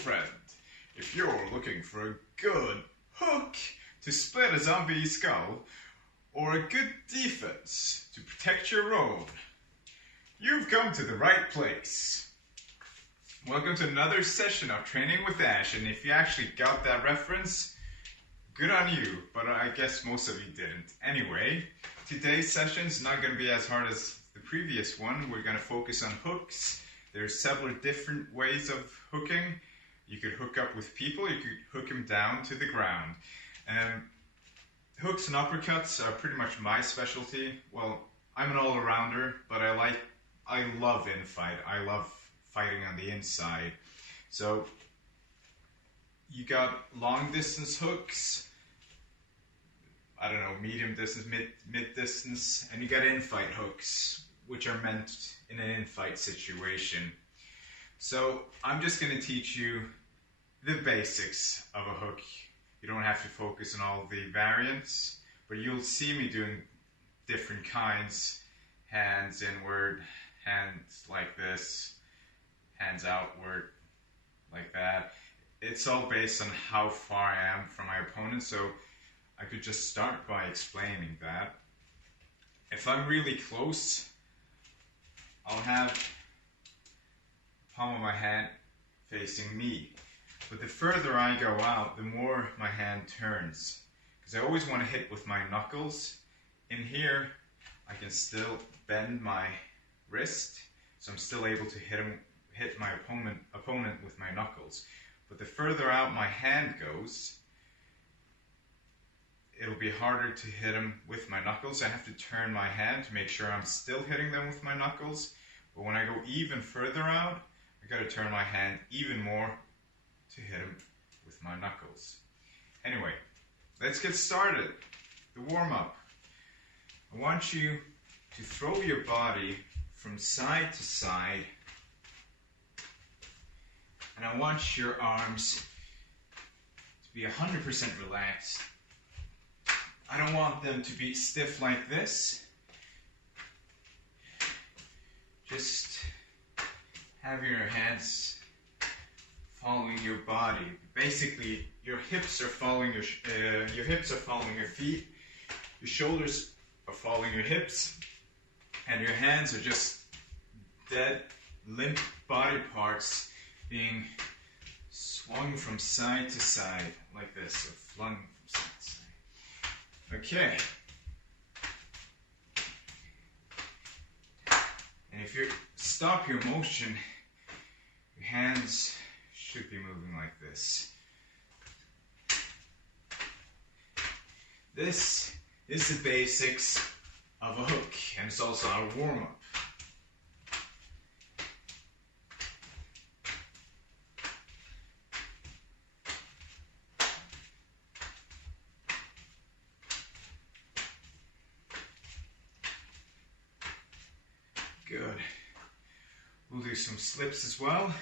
friend. If you're looking for a good hook to split a zombie's skull, or a good defense to protect your own, you've come to the right place. Welcome to another session of Training with Ash, and if you actually got that reference, good on you, but I guess most of you didn't. Anyway, today's session is not going to be as hard as the previous one. We're going to focus on hooks. There's several different ways of hooking. You could hook up with people, you could hook them down to the ground. Hooks and uppercuts are pretty much my specialty. Well, I'm an all-arounder, but I love infight. I love fighting on the inside. So you got long distance hooks, I don't know, medium distance, mid distance, and you got infight hooks, which are meant in an infight situation. So I'm just going to teach you the basics of a hook. You don't have to focus on all the variants, but you'll see me doing different kinds. Hands inward, hands like this, hands outward, like that. It's all based on how far I am from my opponent, so I could just start by explaining that. If I'm really close, I'll have the palm of my hand facing me. But the further I go out, the more my hand turns. Because I always want to hit with my knuckles. In here, I can still bend my wrist, so I'm still able to hit my opponent with my knuckles. But the further out my hand goes, it'll be harder to hit him with my knuckles. I have to turn my hand to make sure I'm still hitting them with my knuckles. But when I go even further out, I gotta turn my hand even more to hit him with my knuckles. Anyway, let's get started. The warm-up. I want you to throw your body from side to side, and I want your arms to be 100% relaxed. I don't want them to be stiff like this. Just have your hands following your body. Basically, your hips are following your feet. Your shoulders are following your hips, and your hands are just dead, limp body parts being swung from side to side like this, or flung from side to side. Okay. And if you stop your motion, your hands should be moving like this. This is the basics of a hook, and it's also our warm-up. Good. We'll do some slips as well.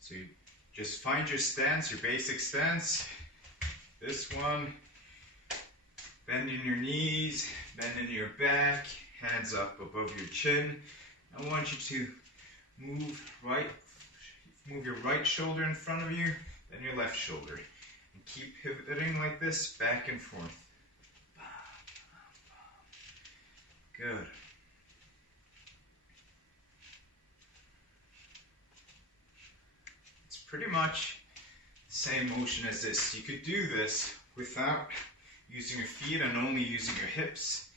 So you just find your stance, your basic stance. This one. Bending your knees, bending your back, hands up above your chin. I want you to move your right shoulder in front of you, then your left shoulder. And keep pivoting like this, back and forth. Good. It's pretty much the same motion as this. You could do this without using your feet and only using your hips.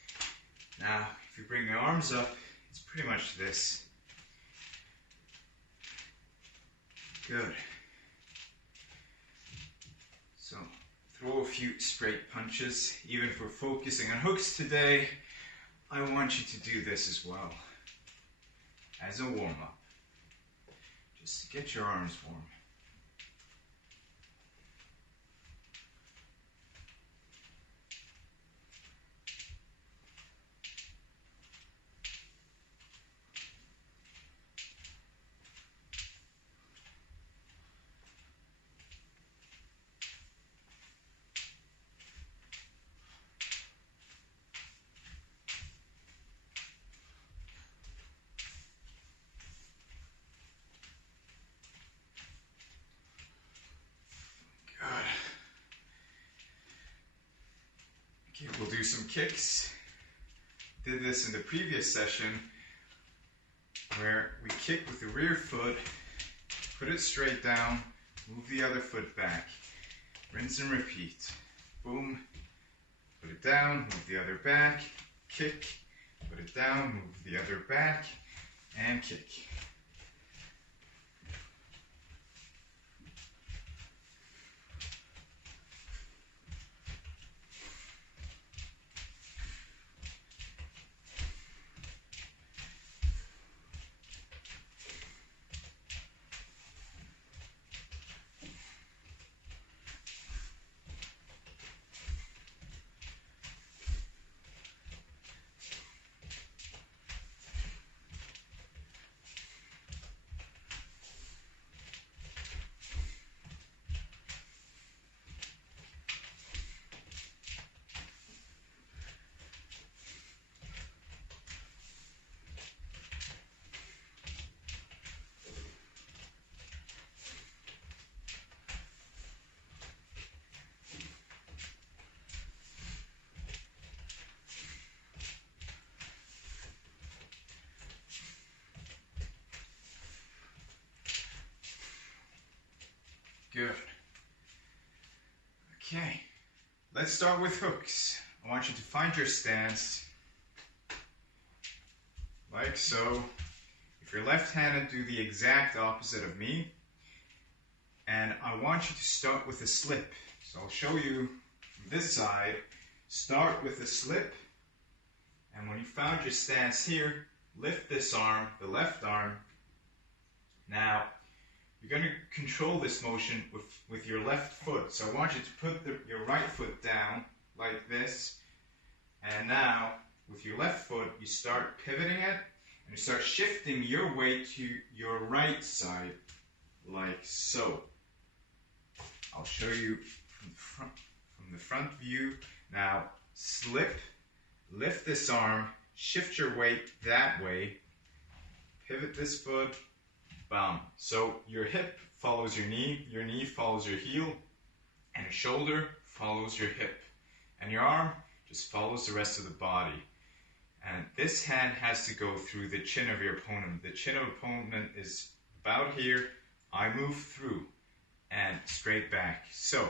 Now, if you bring your arms up, it's pretty much this. Good. So, throw a few straight punches. Even if we're focusing on hooks today, I want you to do this as well, as a warm-up, just to get your arms warm. we'll do some kicks. Did this in the previous session where we kick with the rear foot, put it straight down, move the other foot back, rinse and repeat. Boom, put it down, move the other back, kick, put it down, move the other back, and kick. Good. Okay, let's start with hooks. I want you to find your stance, like so. If you're left-handed, do the exact opposite of me. And I want you to start with a slip. So I'll show you from this side. Start with a slip. And when you found your stance here, lift this arm, the left arm. Now, you're going to control this motion with your left foot. So I want you to put your right foot down like this. And now, with your left foot, you start pivoting it. And you start shifting your weight to your right side, like so. I'll show you from the front view. Now, slip, lift this arm, shift your weight that way, pivot this foot, bam. So your hip follows your knee follows your heel, and your shoulder follows your hip. And your arm just follows the rest of the body. And this hand has to go through the chin of your opponent. The chin of opponent is about here. I move through and straight back. So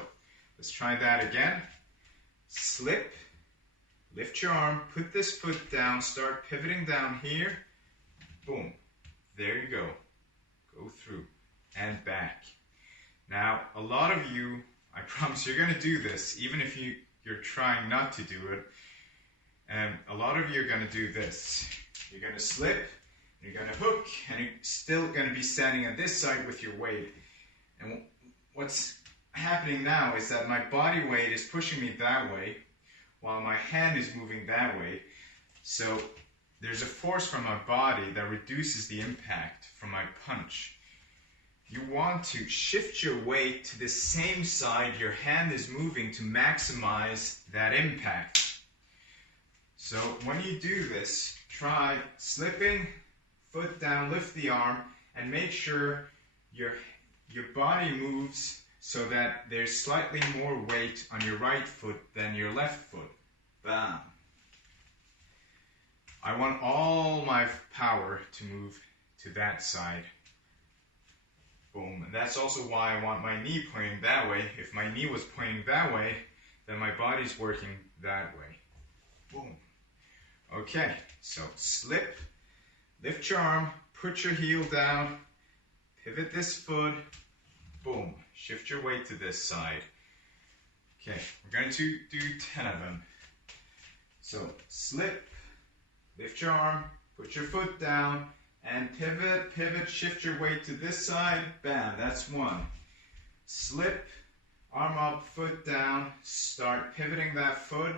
let's try that again. Slip, lift your arm, put this foot down, start pivoting down here. Boom. There you go. Go through and back. Now, a lot of you, I promise you're going to do this, even if you're trying not to do it. And a lot of you are going to do this. You're going to slip, you're going to hook, and you're still going to be standing on this side with your weight. And what's happening now is that my body weight is pushing me that way, while my hand is moving that way. So there's a force from my body that reduces the impact from my punch. You want to shift your weight to the same side your hand is moving to maximize that impact. So when you do this, try slipping, foot down, lift the arm, and make sure your body moves so that there's slightly more weight on your right foot than your left foot. Bam. I want all my power to move to that side. Boom. And that's also why I want my knee pointing that way. If my knee was pointing that way, then my body's working that way. Boom. Okay, so slip, lift your arm, put your heel down, pivot this foot, boom, shift your weight to this side. Okay, we're going to do 10 of them. So slip, lift your arm, put your foot down, and pivot, pivot, shift your weight to this side, bam, that's one. Slip, arm up, foot down, start pivoting that foot.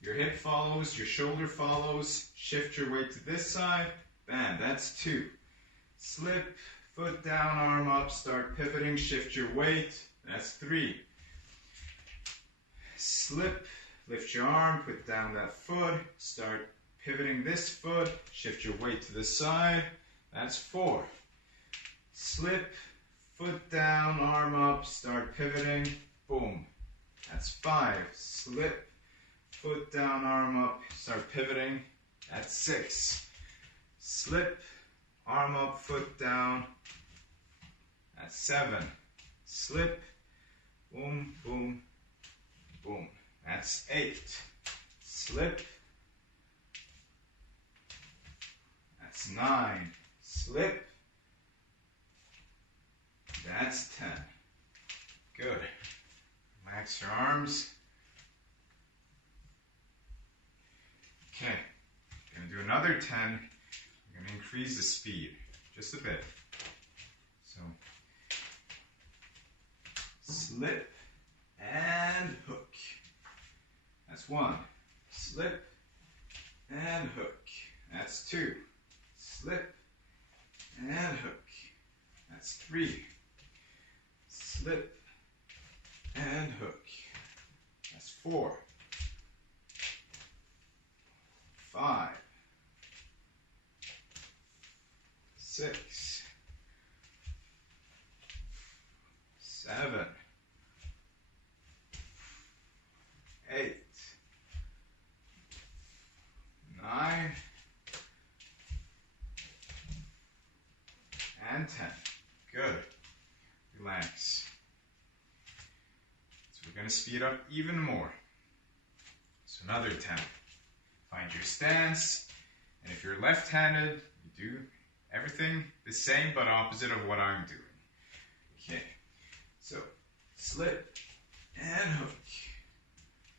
Your hip follows, your shoulder follows, shift your weight to this side, bam, that's two. Slip, foot down, arm up, start pivoting, shift your weight, that's three. Slip, lift your arm, put down that foot, start pivoting this foot, shift your weight to the side, that's four. Slip, foot down, arm up, start pivoting, boom, that's five. Slip, foot down, arm up, start pivoting. That's 6. Slip, arm up, foot down. That's 7. Slip, boom, boom, boom. That's 8. Slip. That's 9. Slip. That's 10. Good. Relax your arms. Okay. Going to do another 10. We're going to increase the speed just a bit. So, slip and hook. That's 1. Slip and hook. That's 2. Slip and hook. That's 3. Slip and hook. That's 4. 5. 6. 7. 8. 9. And 10. Good. Relax. So we're going to speed up even more. So another 10. Find your stance. And if you're left-handed, you do everything the same but opposite of what I'm doing. Okay. So slip and hook.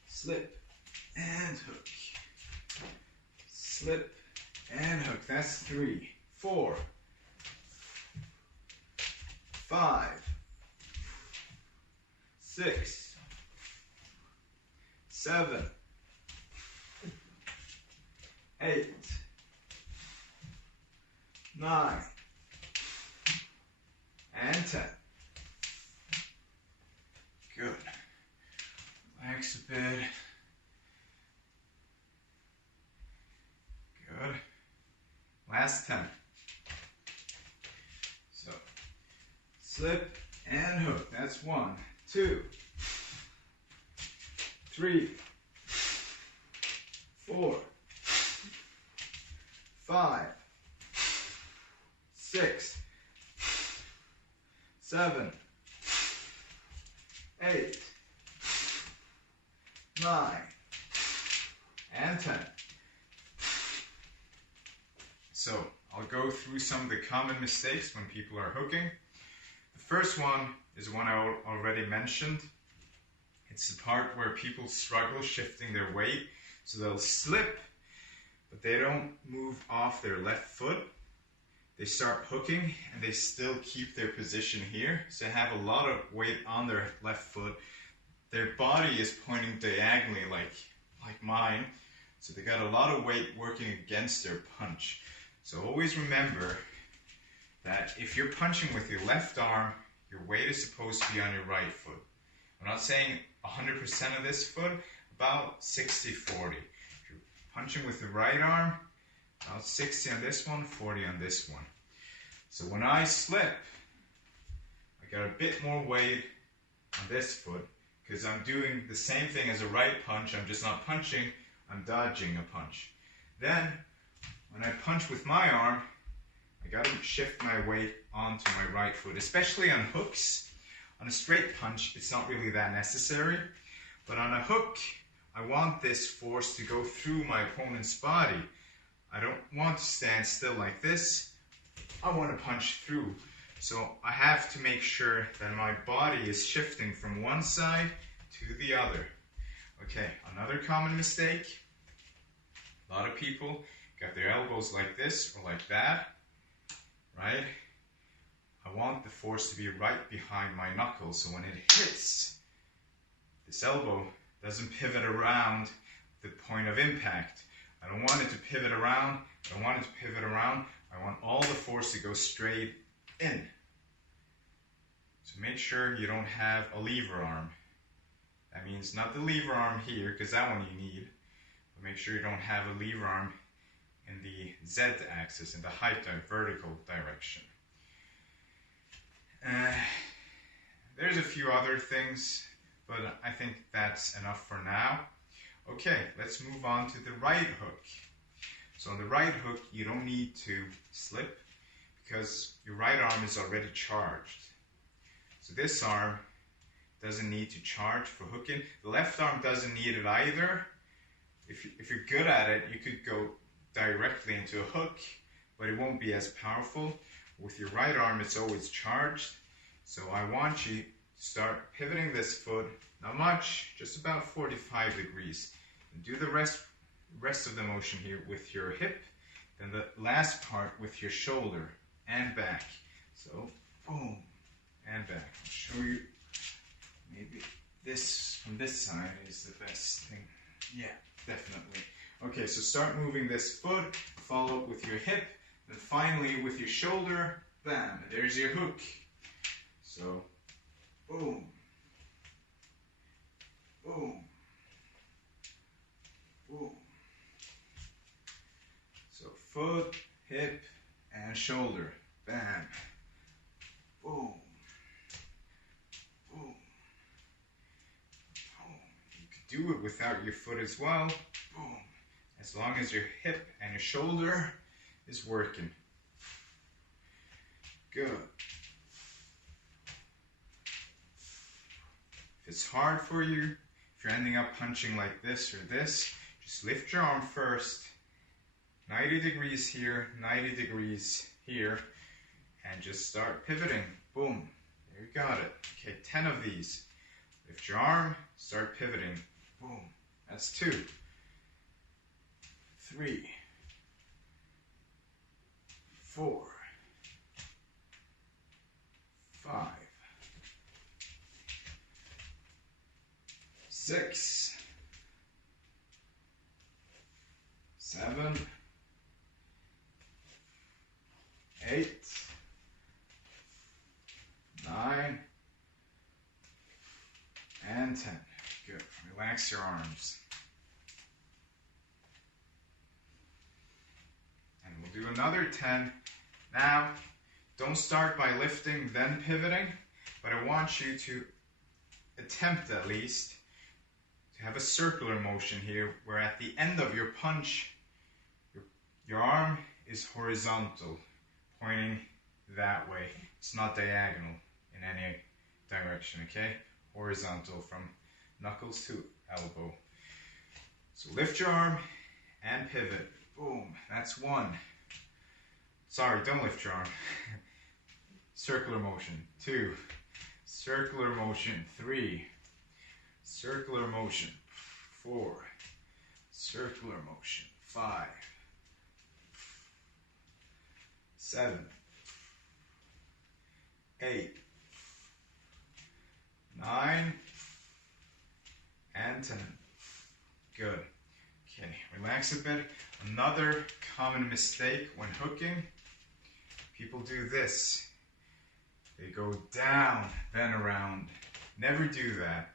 Slip and hook. Slip and hook. That's 3. 4. 5. 6. 7. 8. 9. And 10. Good. Relax a bit. Good. Last 10. So, slip and hook. That's 1, 2, 3, 4, 5, 6, 7, 8, 9, and 10. So I'll go through some of the common mistakes when people are hooking. The first one is one I already mentioned. It's the part where people struggle shifting their weight. So they'll slip, but they don't move off their left foot. They start hooking and they still keep their position here. So they have a lot of weight on their left foot. Their body is pointing diagonally like mine. So they got a lot of weight working against their punch. So always remember that if you're punching with your left arm, your weight is supposed to be on your right foot. I'm not saying 100% of this foot, about 60-40. If you're punching with the right arm, about 60 on this one, 40 on this one. So when I slip, I got a bit more weight on this foot because I'm doing the same thing as a right punch. I'm just not punching, I'm dodging a punch. Then, when I punch with my arm, I got to shift my weight onto my right foot, especially on hooks. On a straight punch, it's not really that necessary. But on a hook, I want this force to go through my opponent's body. I don't want to stand still like this. I want to punch through. So I have to make sure that my body is shifting from one side to the other. Okay, another common mistake. A lot of people got their elbows like this or like that, right? I want the force to be right behind my knuckles, so when it hits, this elbow doesn't pivot around the point of impact. I don't want it to pivot around. I don't want it to pivot around. I want all the force to go straight in. So make sure you don't have a lever arm. That means not the lever arm here, because that one you need. But make sure you don't have a lever arm in the Z-axis, in the height vertical direction. There's a few other things, but I think that's enough for now. Okay, let's move on to the right hook. So on the right hook, you don't need to slip because your right arm is already charged. So this arm doesn't need to charge for hooking. The left arm doesn't need it either. If you're good at it, you could go directly into a hook, but it won't be as powerful. With your right arm, it's always charged. So I want you to start pivoting this foot, not much, just about 45 degrees. And do the rest of the motion here with your hip, then the last part with your shoulder and back. So, boom, and back. I'll show you, maybe this from this side is the best thing. Yeah, definitely. Okay, so start moving this foot, follow with your hip, then finally with your shoulder, bam, there's your hook. So, boom, boom, boom. So foot, hip, and shoulder, bam, boom, boom, boom. You could do it without your foot as well, boom, as long as your hip and your shoulder is working. Good. If it's hard for you, if you're ending up punching like this or this, just lift your arm first, 90 degrees here, 90 degrees here, and just start pivoting. Boom, there you got it. Okay, 10 of these. Lift your arm, start pivoting. Boom, that's 2, 3, 4, 5, 6, 7, 8, 9, and 10. Good. Relax your arms. And we'll do another 10. Now, don't start by lifting, then pivoting, but I want you to attempt at least to have a circular motion here, where at the end of your punch, your arm is horizontal, pointing that way. It's not diagonal in any direction, okay? Horizontal from knuckles to elbow. So lift your arm and pivot. Boom, that's 1. Sorry, don't lift your arm. Circular motion, 2. Circular motion, 3. Circular motion, 4. Circular motion, 5. 7. 8. 9. And 10. Good. Okay, relax a bit. Another common mistake when hooking, people do this. They go down, then around. Never do that.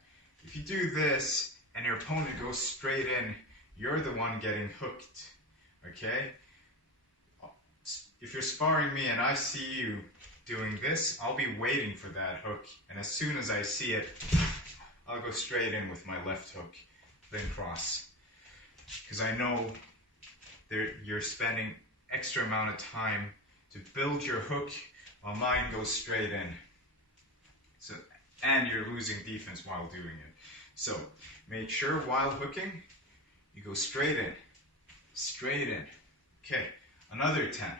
If you do this and your opponent goes straight in, you're the one getting hooked, okay? If you're sparring me and I see you doing this, I'll be waiting for that hook. And as soon as I see it, I'll go straight in with my left hook, then cross. Because I know you're spending extra amount of time to build your hook while mine goes straight in. So, and you're losing defense while doing it. So make sure while hooking, you go straight in. Straight in. Okay, another 10.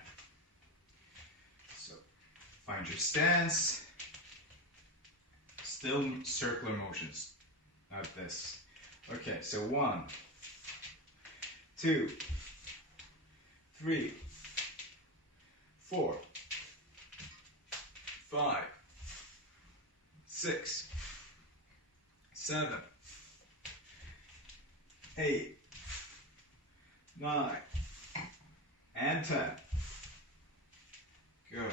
So find your stance. Still circular motions, not this. Okay, so 1, 2, 3, 4, 5, 6, 7, 8, 9, and 10. Good.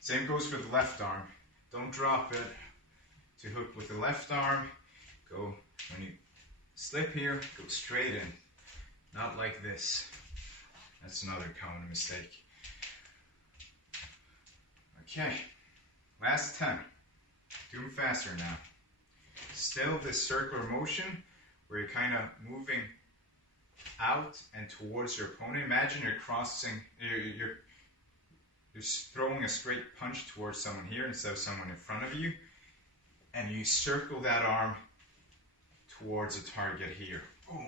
Same goes for the left arm. Don't drop it. To hook with the left arm, go, when you slip here, go straight in. Not like this. That's another common mistake. Okay, last 10. Do them faster now. Still this circular motion where you're kind of moving out and towards your opponent. Imagine you're crossing, you're throwing a straight punch towards someone here instead of someone in front of you, and you circle that arm towards a target here. Boom.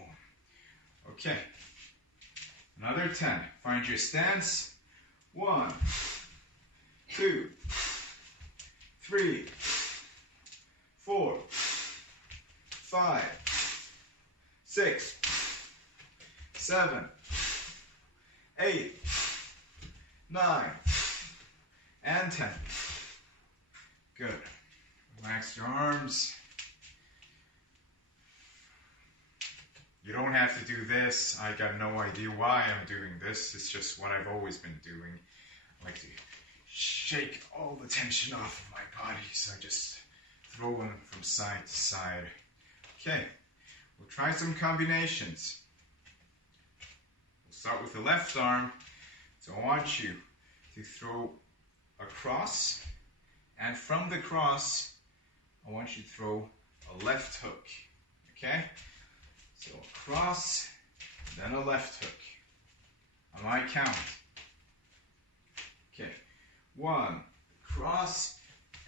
Okay. Another 10. Find your stance. 1, 2, 3, 4, 5, 6, 7, 8, 9, and 10. Good. Relax your arms. You don't have to do this. I got no idea why I'm doing this. It's just what I've always been doing. I like to shake all the tension off of my body, so I just throw them from side to side. Okay, we'll try some combinations. We'll start with the left arm. So I want you to throw a cross, and from the cross, I want you to throw a left hook. Okay? So a cross, then a left hook. On my count. Okay. 1, cross,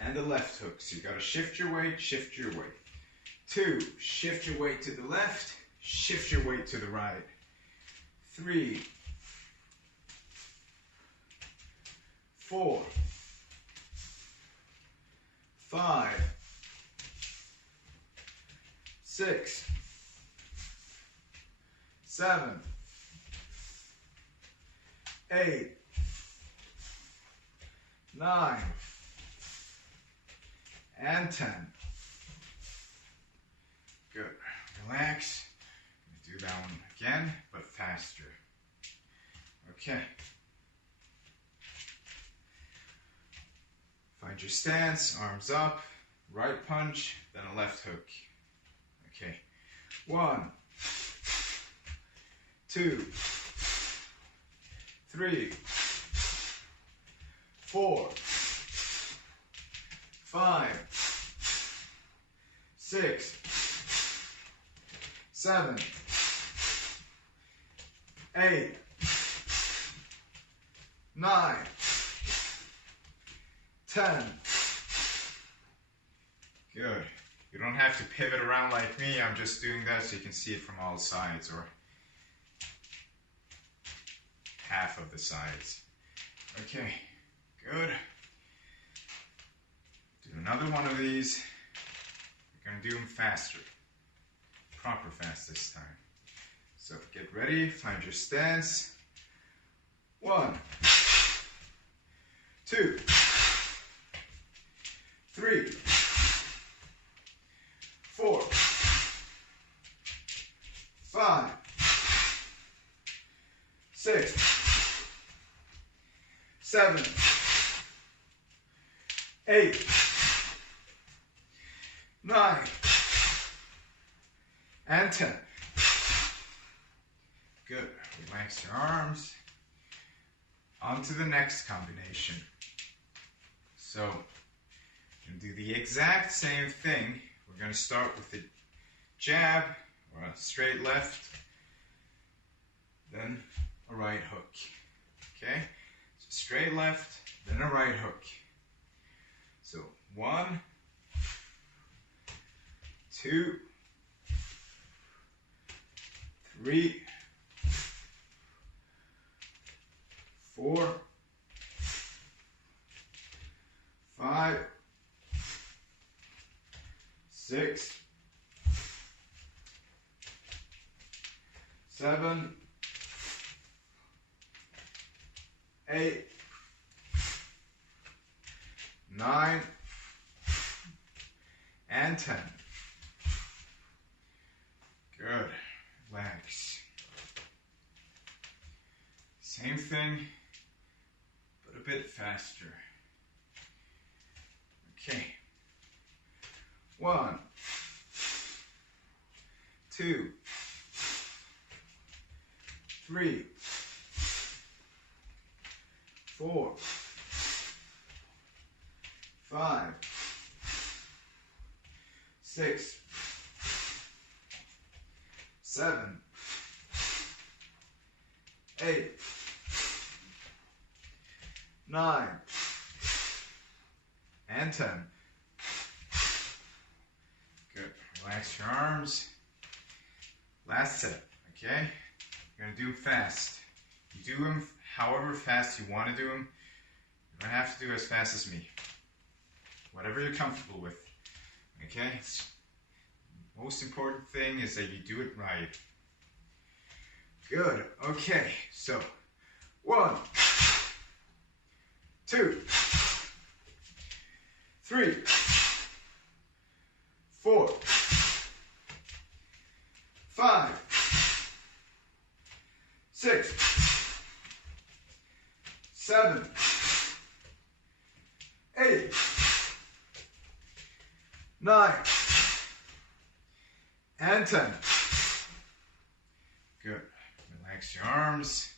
and a left hook. So you gotta shift your weight, shift your weight. 2, shift your weight to the left, shift your weight to the right. 3, 4, 5, 6, 7, 8, 9, and 10. Good. Relax. Do that one again, but faster. Okay. Find your stance, arms up, right punch, then a left hook. Okay. 1, 2, 3, 4, 5, 6, 7, 8, 9, 10. Good. You don't have to pivot around like me. I'm just doing that so you can see it from all sides, or half of the sides. Okay, good. Do another one of these. We're going to do them faster. Proper fast this time. So get ready, find your stance. 1, 2, 3, 4, 5, 6, 7, 8, 9, and 10. Good. Relax your arms. On to the next combination. So, we're going to do the exact same thing. We're going to start with the jab, or a straight left, then a right hook. Okay? So straight left, then a right hook. So 1, 2, 3, 4, 5, 6, 7, 8, 9, and 10. Good. Relax. Same thing, but a bit faster. Okay. 1, 2, 3, 4, 5, 6, 7, 8, 9, and 10. Good. Relax your arms. Last set, okay? You're going to do them fast. You do them however fast you want to do them. You don't have to do as fast as me. Whatever you're comfortable with, okay? The most important thing is that you do it right. Good. Okay, so 1, 2, 3, 4, 5, 6, 7, 8, 9, and 10. Good. Relax your arms.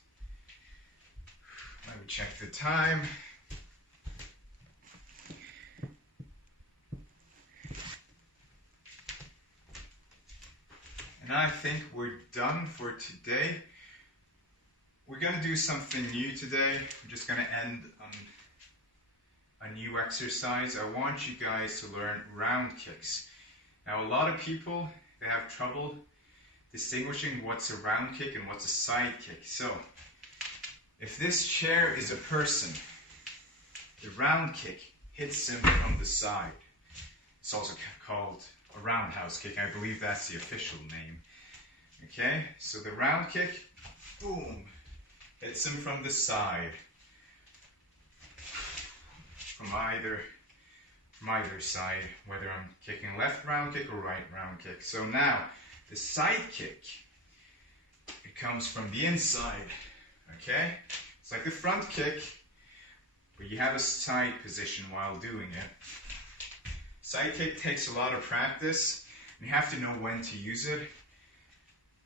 Let me check the time. And I think we're done for today. We're going to do something new today. We're just going to end on a new exercise. I want you guys to learn round kicks. Now, a lot of people, they have trouble distinguishing what's a round kick and what's a side kick. So, if this chair is a person, the round kick hits him from the side. It's also called a roundhouse kick. I believe that's the official name. Okay, so the round kick, boom, hits him from the side. From either side, whether I'm kicking left round kick or right round kick. So now, the side kick, it comes from the inside, okay? It's like the front kick, but you have a side position while doing it. Side kick takes a lot of practice, and you have to know when to use it.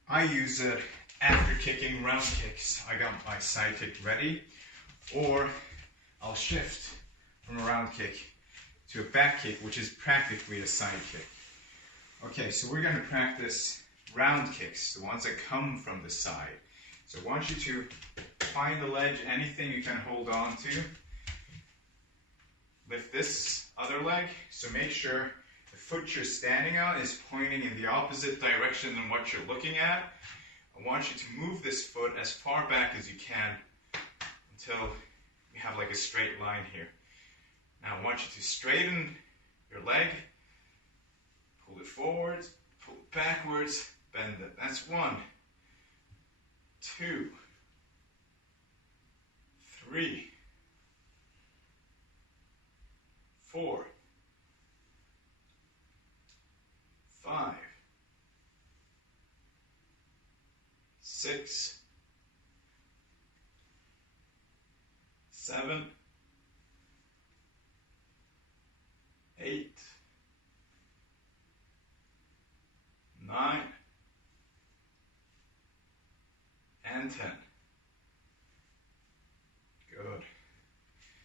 I use it after kicking round kicks. I got my side kick ready, or I'll shift from a round kick to a back kick, which is practically a side kick. Okay, so we're going to practice round kicks, the ones that come from the side. So I want you to find the ledge, anything you can hold on to. Lift this other leg, so make sure the foot you're standing on is pointing in the opposite direction than what you're looking at. I want you to move this foot as far back as you can until you have like a straight line here. Now I want you to straighten your leg, pull it forwards, pull it backwards, bend it. That's 1, 2, 3, 4, 5, 6, 7, 8, 9, and 10. Good.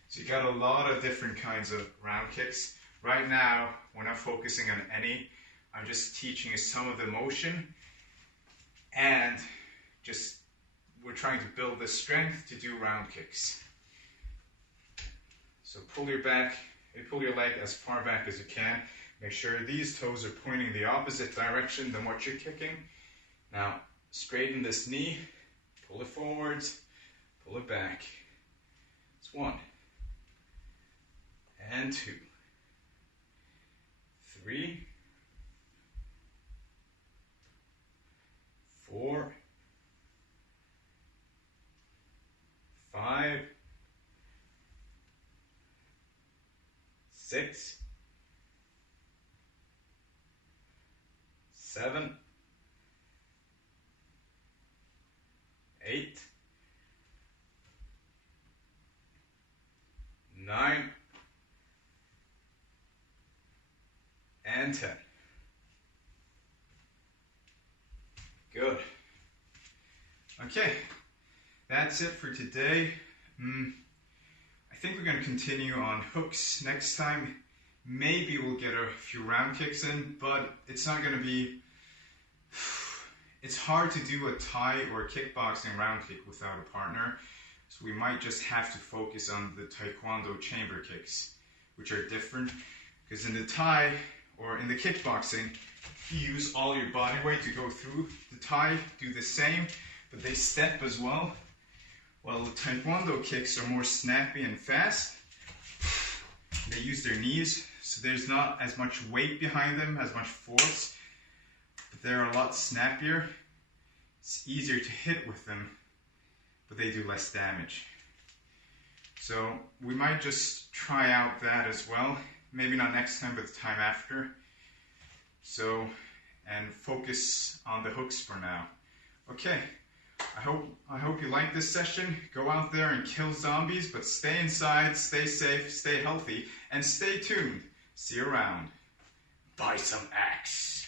So you got a lot of different kinds of round kicks. Right now, we're not focusing on any. I'm just teaching you some of the motion, and just we're trying to build the strength to do round kicks. So pull your leg as far back as you can. Make sure these toes are pointing the opposite direction than what you're kicking. Now, straighten this knee, pull it forwards, pull it back. It's 1, and 2, 3, 4, 5, 6, 7, 8, 9, and 10. Good. Okay, that's it for today. I think we're going to continue on hooks next time. Maybe we'll get a few round kicks in, but it's not going to be It's hard to do a Thai or a kickboxing round kick without a partner, so we might just have to focus on the Taekwondo chamber kicks, which are different, because in the Thai or in the kickboxing, you use all your body weight to go through. The Thai do the same, but they step as well, while the Taekwondo kicks are more snappy and fast. They use their knees, so there's not as much weight behind them, as much force, but they're a lot snappier. It's easier to hit with them, but they do less damage. So we might just try out that as well. Maybe not next time, but the time after. So, and focus on the hooks for now. Okay, I hope you like this session. Go out there and kill zombies, but stay inside, stay safe, stay healthy, and stay tuned. See you around. Buy some axe.